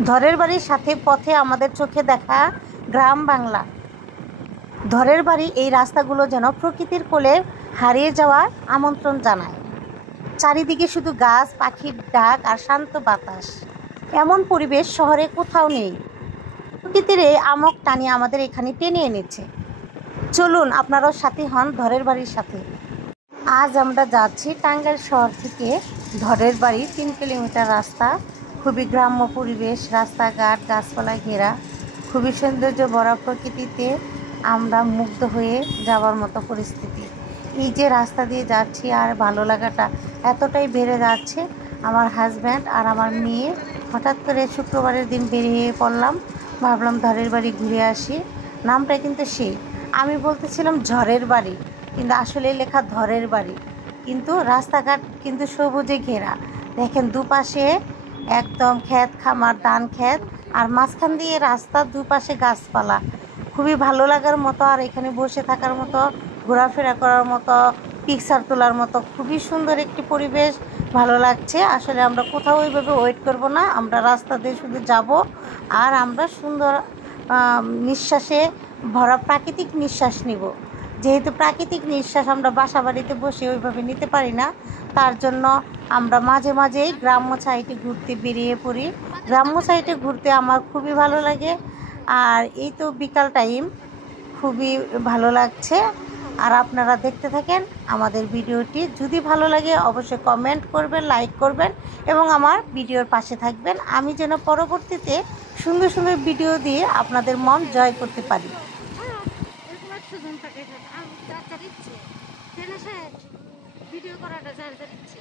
ধরের বাড়ির সাথে পথে আমাদের চোখে দেখা গ্রাম বাংলা। ধরের বাড়ি এই রাস্তাগুলো যেন প্রকৃতির কোলে হারিয়ে যাওয়ার আমন্ত্রণ জানায়। চারিদিকে শুধু গাছ, পাখির ডাক আর শান্ত বাতাস। এমন পরিবেশ শহরে কোথাও নেই। প্রকৃতির এই আমক টানি আমাদের এখানে টেনে এনেছে। চলুন আপনারাও সাথী হন ধরের বাড়ির সাথে। আজ আমরা যাচ্ছি টাঙ্গাইল শহর থেকে ধরের বাড়ি। 3 কিলোমিটার রাস্তা। খুবই গ্রাম্য পরিবেশ, রাস্তাঘাট গাছপালা ঘেরা, খুবই সৌন্দর্য ভরা। প্রকৃতিতে আমরা মুগ্ধ হয়ে যাওয়ার মতো পরিস্থিতি। এই যে রাস্তা দিয়ে যাচ্ছি আর ভালো লাগাটা এতটাই বেড়ে যাচ্ছে। আমার হাজব্যান্ড আর আমার মেয়ে হঠাৎ করে শুক্রবারের দিন বেরিয়ে পড়লাম। ভাবলাম ধরের বাড়ি ঘুরে আসি। নামটা কিন্তু সেই, আমি বলতেছিলাম ঝড়ের বাড়ি, কিন্তু আসলে লেখা ধরের বাড়ি। কিন্তু রাস্তাঘাট কিন্তু সবুজে ঘেরা। দেখেন দুপাশে একদম ক্ষেত খামার, ধান ক্ষেত, আর মাঝখান দিয়ে রাস্তা, দুপাশে গাছপালা। খুবই ভালো লাগার মতো, আর এখানে বসে থাকার মতো, ঘোরাফেরা করার মতো, পিকচার তোলার মতো খুবই সুন্দর একটি পরিবেশ। ভালো লাগছে। আসলে আমরা কোথাও ওইভাবে ওয়েট করব না, আমরা রাস্তা দিয়ে শুধু যাব আর আমরা সুন্দর নিঃশ্বাসে ভরা প্রাকৃতিক নিঃশ্বাস নিব। যেহেতু প্রাকৃতিক নিঃশ্বাস আমরা বাসা বাড়িতে বসে ওইভাবে নিতে পারি না, তার জন্য আমরা মাঝে মাঝেই গ্রাম্য সাইডে ঘুরতে বেরিয়ে পড়ি। গ্রাম্য সাইডে ঘুরতে আমার খুবই ভালো লাগে। আর এই তো বিকাল টাইম, খুবই ভালো লাগছে। আর আপনারা দেখতে থাকেন আমাদের ভিডিওটি। যদি ভালো লাগে অবশ্যই কমেন্ট করবেন, লাইক করবেন এবং আমার ভিডিওর পাশে থাকবেন, আমি যেন পরবর্তীতে সুন্দর সুন্দর ভিডিও দিয়ে আপনাদের মন জয় করতে পারি। ভিডিও করাটা ইচ্ছে।